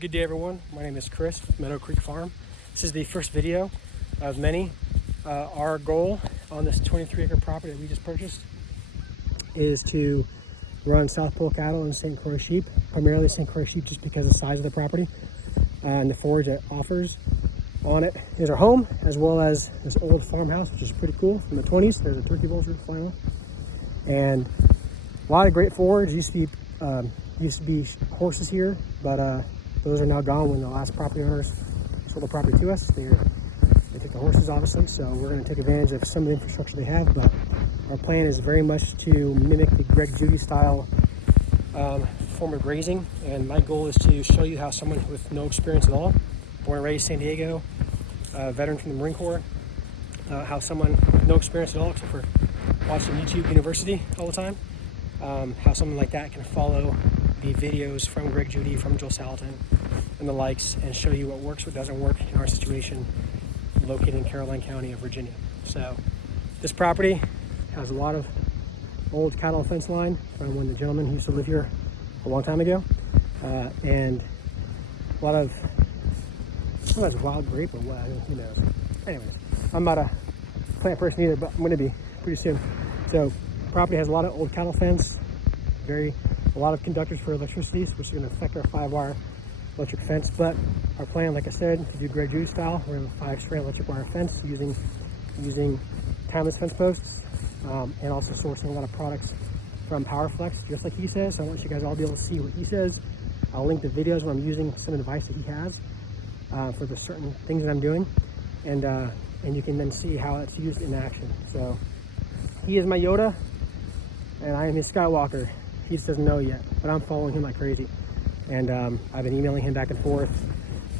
Good day, everyone. My name is Chris with Meadow Creek Farm. This is the first video of many. Our goal on this 23-acre property that we just purchased is to run South Pole cattle and St. Croix sheep, primarily St. Croix sheep just because of the size of the property and the forage it offers. On it is our home, as well as this old farmhouse, which is pretty cool, from the 20s. There's a turkey vulture flying off. And a lot of great forage. Used to be horses here, but those are now gone when the last property owners sold the property to us. They took the horses, obviously, so we're going to take advantage of some of the infrastructure they have, but our plan is very much to mimic the Judy style form of grazing, and my goal is to show you how someone with no experience at all, born and raised San Diego, veteran from the Marine Corps, how someone with no experience at all except for watching YouTube University all the time, how someone like that can follow the videos from Judy, from Salatin, and the likes, and show you what works, what doesn't work in our situation located in Caroline County of Virginia. So this property has a lot of old cattle fence line from when the gentleman who used to live here a long time ago, and a lot of, I don't know if it's wild grape or what, who knows. Anyways, I'm not a plant person either, but I'm going to be pretty soon. So property has a lot of old cattle fence, a lot of conductors for electricity, which is going to affect our 5-wire electric fence. But our plan, like I said, to do Judy style, we're going to have a 5-strand electric wire fence using timeless fence posts, and also sourcing a lot of products from PowerFlex, just like he says. So I want you guys all to be able to see what he says. I'll link the videos when I'm using some advice that he has for the certain things that I'm doing, and you can then see how it's used in action. So he is my Yoda, and I am his Skywalker. He just doesn't know yet, but I'm following him like crazy. And I've been emailing him back and forth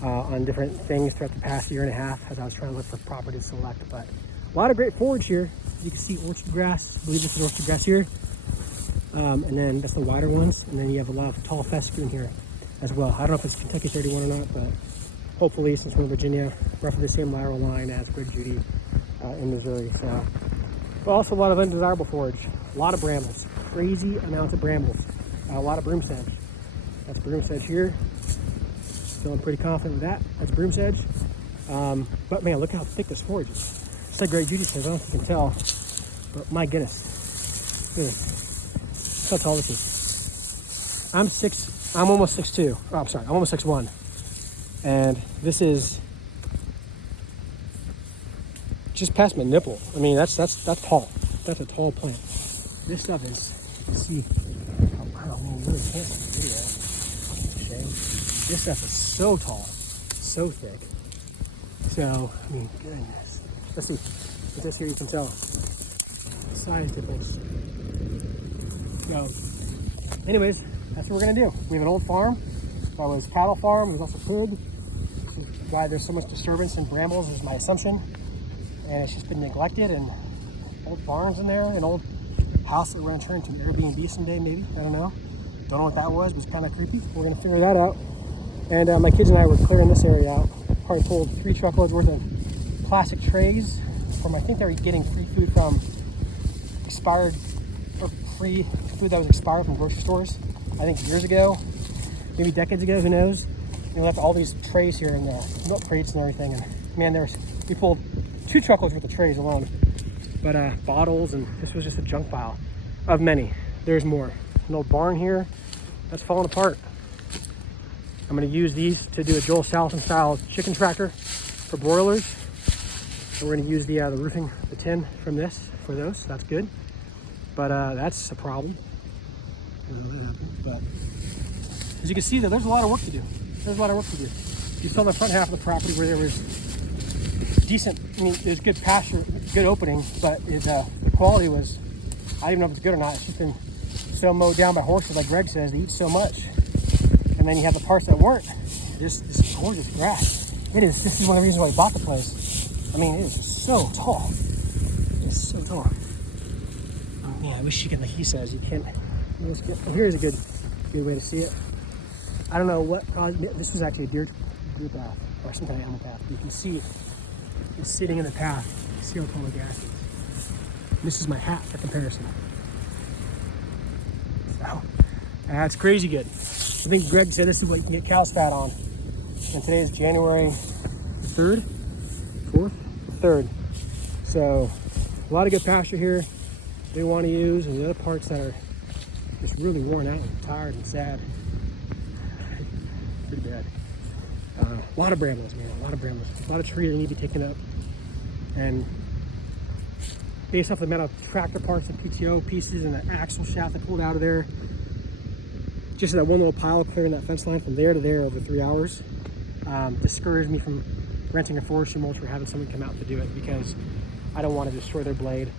on different things throughout the past year and a half as I was trying to look for property to select. But a lot of great forage here. You can see orchard grass. I believe this is orchard grass here. And then that's the wider ones. And then you have a lot of tall fescue in here as well. I don't know if it's Kentucky 31 or not, but hopefully, since we're in Virginia, roughly the same lateral line as Judy in Missouri. So, but also a lot of undesirable forage. A lot of brambles. Crazy amounts of brambles. A lot of broom sedge. That's broom sedge here. Feeling pretty confident with that. That's broom sedge. But man, look how thick this forage is. It's like Judy says, I don't know if you can tell, but my goodness. Look how tall this is. I'm almost 6'2". Oh, I'm sorry, I'm almost 6'1". And this is just past my nipple. I mean, that's tall. That's a tall plant. This stuff is, you can see, I don't know, you really can't see the video. Shame. This stuff is so tall, so thick. So, I mean, goodness. Let's see. With this here, you can tell size difference. So, anyways, that's what we're gonna do. We have an old farm. That was cattle farm. There's also pig. This is why there's so much disturbance and brambles, is my assumption. And it's just been neglected, and old barns in there, an old house that we're gonna turn into an Airbnb someday, maybe. I don't know. Don't know what that was, but it's kind of creepy. We're gonna figure that out. And my kids and I were clearing this area out. Probably pulled 3 truckloads worth of plastic trays from, I think they were getting free food from expired, or free food that was expired from grocery stores. I think years ago, maybe decades ago, who knows? We left all these trays here in the milk crates and everything. And man, we pulled 2 truckloads worth of trays alone. But bottles, and this was just a junk pile of many. There's more. An old barn here that's falling apart. I'm going to use these to do a Joel Salatin style chicken tractor for broilers. So we're going to use the roofing, the tin from this for those. That's good. But that's a problem. But as you can see, there's a lot of work to do. There's a lot of work to do. You saw the front half of the property where there was decent, I mean, there's good pasture, good opening, but the quality was, I don't even know if it's good or not. It's just been so mowed down by horses, like Greg says. They eat so much. And then you have the parts that weren't. This gorgeous grass. This is one of the reasons why I bought the place. I mean, it is just so tall. It's so tall. Oh man, I wish you could, like he says, you can't. Here's a good way to see it. I don't know what caused, this is actually a deer path, or some kind of animal path. You can see it. It's sitting in the path. See how tall the grass is. This is my hat for comparison. So, that's crazy good. I think Greg said this is what you can get cow's fat on. And today is January 3rd, 4th, 3rd. So a lot of good pasture here they want to use, and the other parts that are just really worn out and tired and sad. Pretty bad. A lot of brambles, man, a lot of brambles. A lot of trees that need to be taken up. And based off the amount of tractor parts and PTO pieces and the axle shaft I pulled out of there, just that one little pile clearing that fence line from there to there over 3 hours, discouraged me from renting a forestry mulcher or having someone come out to do it, because I don't want to destroy their blade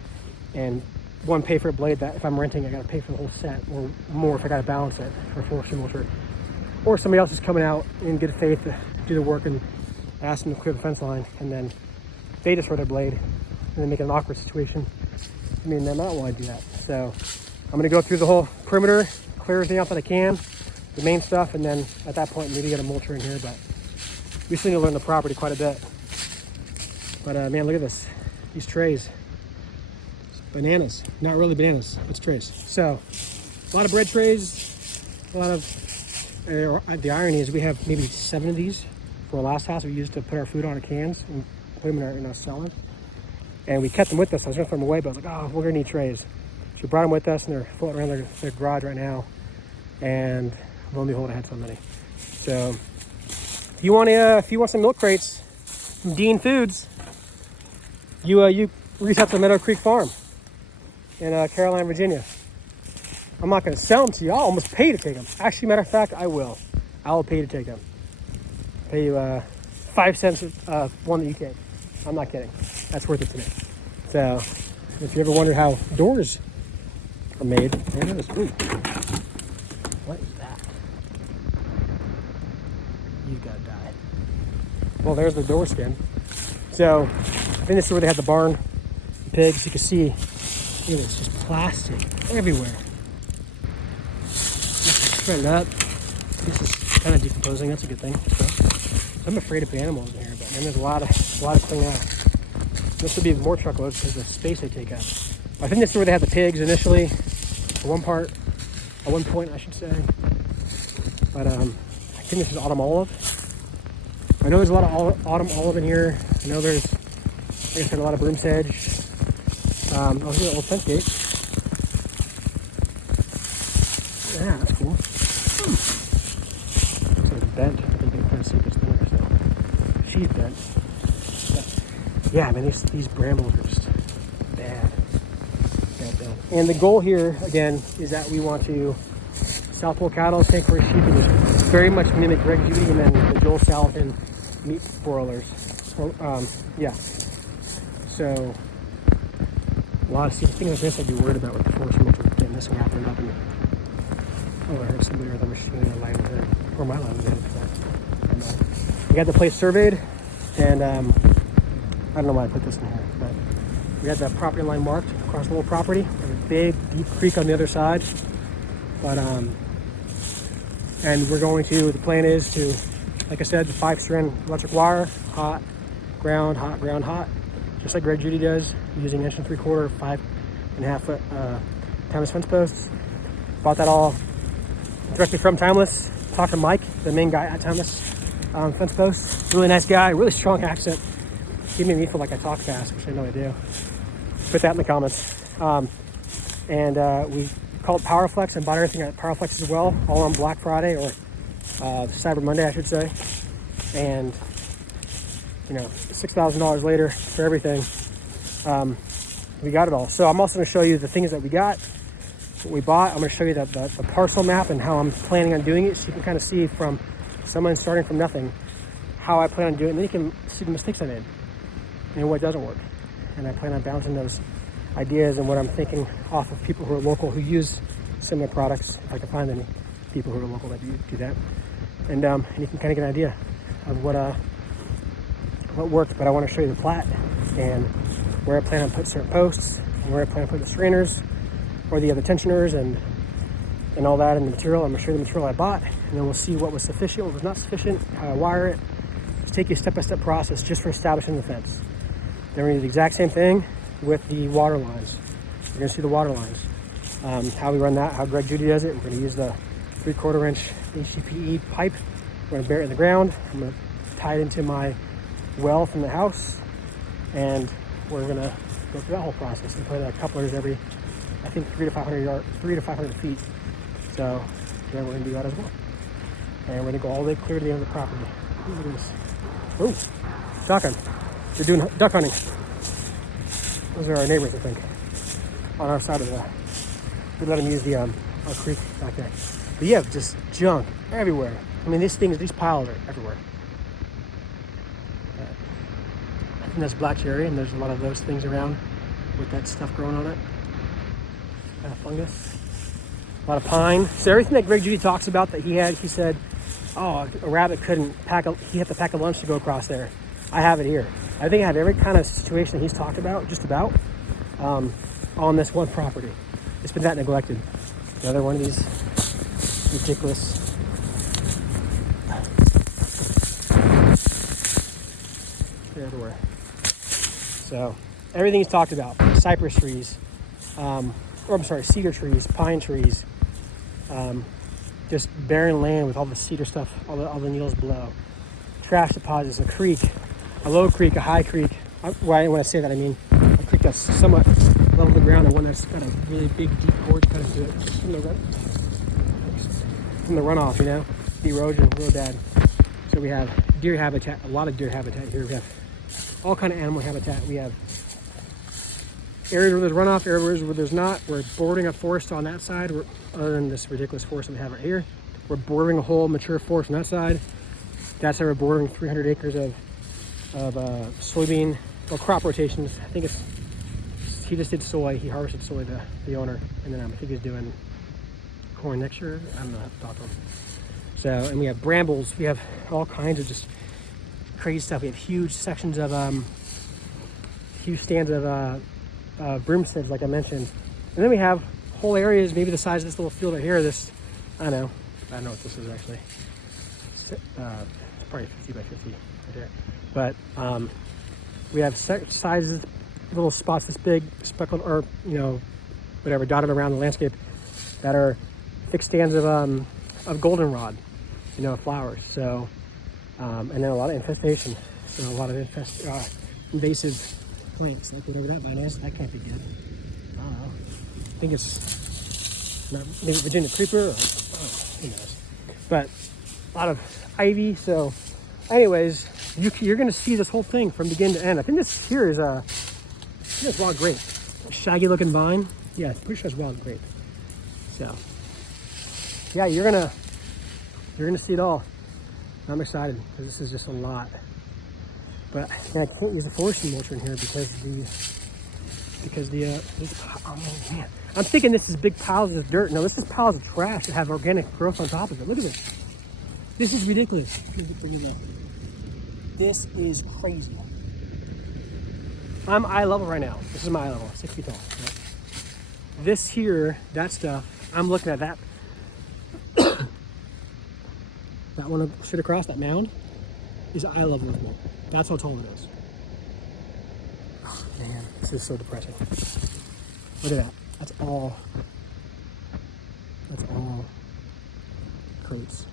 and one, pay for a blade that if I'm renting I got to pay for the whole set, or more if I got to balance it for a forestry mulcher, or somebody else is coming out in good faith to do the work and ask them to clear the fence line, and then they destroy their blade and then make it an awkward situation. I mean, I don't want to do that. So I'm going to go through the whole perimeter, clear everything out that I can, the main stuff, and then at that point maybe get a mulcher in here. But we still need to learn the property quite a bit. But man, look at this, these trays. It's bananas, not really bananas, it's trays. So a lot of bread trays, a lot of, the irony is we have maybe 7 of these for our last house we used to put our food on our cans and put them in our cellar. And we kept them with us. I was gonna throw them away, but I was like, oh, we're gonna need trays. So we brought them with us, and they're floating around their garage right now. And lo and behold, I had so many. So if you want some milk crates from Dean Foods, you reach out to Meadow Creek Farm in Caroline, Virginia. I'm not gonna sell them to you. I'll almost pay to take them. Actually, matter of fact, I will. I will pay to take them. Pay you 5 cents one that you take. I'm not kidding. That's worth it to me. So if you ever wonder how doors are made, there it is. Ooh. What is that? You've got to die. Well, there's the door skin. So I think this is where they had the barn, the pigs. You can see, look at this, just plastic everywhere. This is shredded up. This is kind of decomposing. That's a good thing. So I'm afraid of the animals in here, but man, there's a lot of clean out. This would be more truckloads because of the space they take up. I think this is where they had the pigs initially, at one point, I should say. But I think this is autumn olive. I know there's a lot of autumn olive in here. I know there's, like I said, a lot of broom sedge. Oh, here's the old fence gate. Yeah, that's cool. Looks like it's bent. You can kind of see this there, so she's bent. But yeah, man, these brambles are just bad. And the goal here, again, is that we want to South Pole cattle, St. Croix sheep, and just very much mimic Greg, Judy, and then the Joel Salatin meat broilers. Yeah. So a lot of things like this I'd be worried about with the forestry mulcher, getting this wrapping up. And oh, I heard somebody with a machine in the livelihood, or my livelihood. We got the place surveyed, and I don't know why I put this in here, but we got that property line marked across the whole property. There's a big, deep creek on the other side. But, and we're going to, the plan is to, like I said, the 5-strand electric wire, hot, ground, hot, just like Greg Judy does, using 1 3/4, 5.5 foot timeless fence posts. Bought that all directly from Timeless. Talked to Mike, the main guy at Timeless fence posts. Really nice guy, really strong accent. Give me feel like I talk fast, which I know I do. Put that in the comments. We called PowerFlex and bought everything at PowerFlex as well, all on Black Friday, or Cyber Monday, I should say. And you know, $6,000 later for everything, we got it all. So I'm also going to show you the things that we got, what we bought. I'm going to show you the parcel map and how I'm planning on doing it, so you can kind of see from someone starting from nothing how I plan on doing it, and then you can see the mistakes I made and what doesn't work. And I plan on bouncing those ideas and what I'm thinking off of people who are local who use similar products, if I can find any people who are local that do that. And you can kind of get an idea of what worked. But I want to show you the plat and where I plan on putting certain posts, and where I plan on putting the strainers or the other tensioners and all that, and the material. I'm going to show you the material I bought, and then we'll see what was sufficient, what was not sufficient, how I wire it. Just take you a step-by-step process just for establishing the fence. Then we're going to do the exact same thing with the water lines. You're going to see the water lines, how we run that, how Greg Judy does it. We're going to use the 3/4 inch HDPE pipe. We're gonna bury it in the ground. I'm gonna tie it into my well from the house, and we're gonna go through that whole process and put couplers every, I think 300 to 500 feet. So yeah, we're gonna do that as well. And we're gonna go all the way clear to the end of the property. Ooh, look at this. Oh, shotgun. They're doing duck hunting. Those are our neighbors, I think, on our side of the. We let them use the our creek back there. But you have just junk everywhere. I mean, these piles are everywhere. I think that's black cherry, and there's a lot of those things around with that stuff growing on it. Fungus. A lot of pine. So everything that Greg Judy talks about that he said, oh, a rabbit couldn't he had to pack a lunch to go across there. I have it here. I think I have every kind of situation that he's talked about, just about, on this one property. It's been that neglected. Another one of these ridiculous. They're everywhere. So everything he's talked about, cypress trees, cedar trees, pine trees, just barren land with all the cedar stuff, all the needles below, trash deposits, a creek, a low creek, a high creek. When I say that, I mean a creek that's somewhat level the ground, and one that's got a really big, deep gorge kind of to it from the runoff, you know, the erosion, really bad. So we have deer habitat, a lot of deer habitat here. We have all kind of animal habitat. We have areas where there's runoff, areas where there's not. We're bordering a forest on that side, other than this ridiculous forest that we have right here. We're bordering a whole mature forest on that side. That's how we're bordering 300 acres of soybean, well, crop rotations. I think he just did soy. He harvested soy, the owner, and then I think he's doing corn next year. I don't know how to talk to him. So, and we have brambles. We have all kinds of just crazy stuff. We have huge sections of, huge stands of broomsticks, like I mentioned. And then we have whole areas, maybe the size of this little field right here. I don't know what this is actually. It's probably 50 by 50 right there. But we have sizes, little spots this big, speckled, or whatever, dotted around the landscape, that are thick stands of goldenrod, flowers. So, and then a lot of infestation. So a lot of invasive plants. Like whatever that vine is, that can't be good. I don't know. I think it's not maybe Virginia creeper, or who knows. But a lot of ivy. So, anyways, you're going to see this whole thing from beginning to end. I think this here is wild grape, shaggy looking vine. Yeah, pretty sure it's wild grape. So, yeah, you're gonna see it all. I'm excited because this is just a lot. But I can't use the forestry mulcher in here because oh man, I'm thinking this is big piles of dirt. No, this is piles of trash that have organic growth on top of it. Look at this. This is ridiculous. This is crazy. I'm eye level right now. This is my eye level, 6 feet tall. Right? This here, that stuff, I'm looking at that. That one straight across, that mound, is eye level with me. That's how tall it is. Oh, man, this is so depressing. Look at that. That's all crates.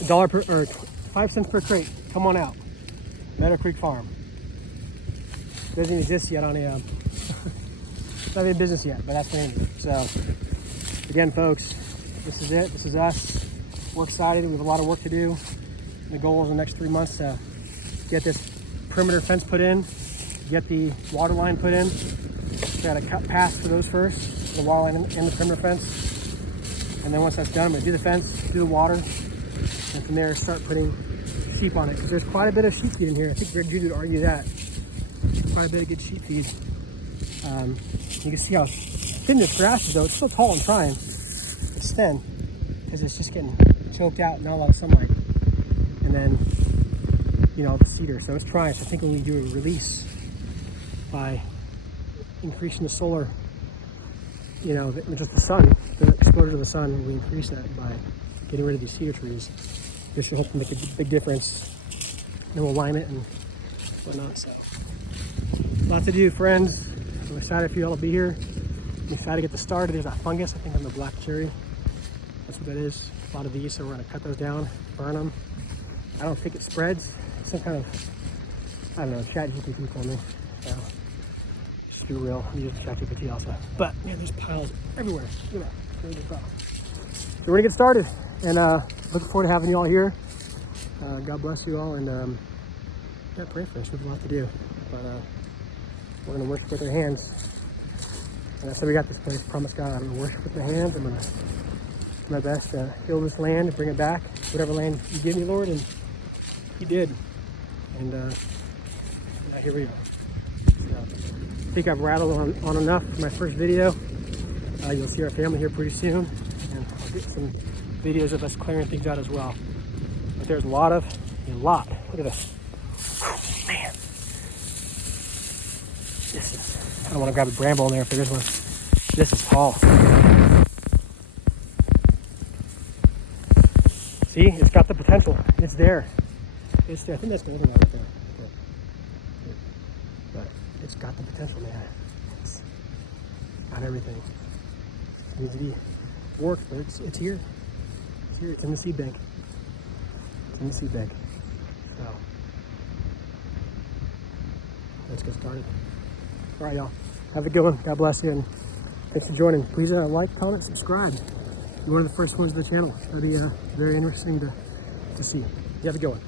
$1 per, or 5 cents per crate. Come on out. Meadow Creek Farm. Doesn't exist yet on a, it's not in business yet, but that's the name of it. So, again, folks, this is it. This is us. We're excited. We have a lot of work to do. The goal is the next 3 months to get this perimeter fence put in, get the water line put in. Got to cut paths for those first, the water line and the perimeter fence. And then once that's done, I'm going to do the fence, do the water, and from there start putting sheep on it. Because there's quite a bit of sheep feed in here. I think Greg Judy would argue that. Quite a bit of good sheep feed. You can see how thin this grass is, though. It's still tall and trying. It's thin because it's just getting choked out, not a lot of sunlight. And then, the cedar. So it's trying. So I think when you do a release by increasing the solar, just the sun, the exposure to the sun, we increase that by getting rid of these cedar trees. This should hopefully make a big difference. Then we'll lime it and whatnot. So, lots to do, friends. I'm excited for you all to be here. We try to get this started. There's that fungus, I think, on the black cherry. That's what that is. A lot of these, so we're gonna cut those down, burn them. I don't think it spreads. Some kind of, I don't know, ChatGPT told me. So, just be real, I'm using ChatGPT also. But man, there's piles everywhere. Look at that. There's a pile. So we're gonna get started, and looking forward to having you all here. God bless you all, and yeah, pray for us. We have a lot to do, but we're gonna worship with our hands. And that's how we got this place. Promise God, I'm gonna worship with my hands. I'm gonna do my best to heal this land and bring it back. Whatever land you give me, Lord, and He did. And now here we go. So, I think I've rattled on enough for my first video. You'll see our family here pretty soon, and I'll get some videos of us clearing things out as well. But there's a lot. Look at this. Man, this is. I don't want to grab a bramble in there if there is one. This is tall. See, it's got the potential. It's there. It's there. I think that's golden right there. But it's got the potential, man. It's got everything. It needs to be worked, but it's here. It's here. It's in the seed bank. It's in the seed bank. So let's get started. All right, y'all. Have a good one. God bless you, and thanks for joining. Please like, comment, subscribe. You're one of the first ones to the channel. That'd be very interesting to see. You have a good one.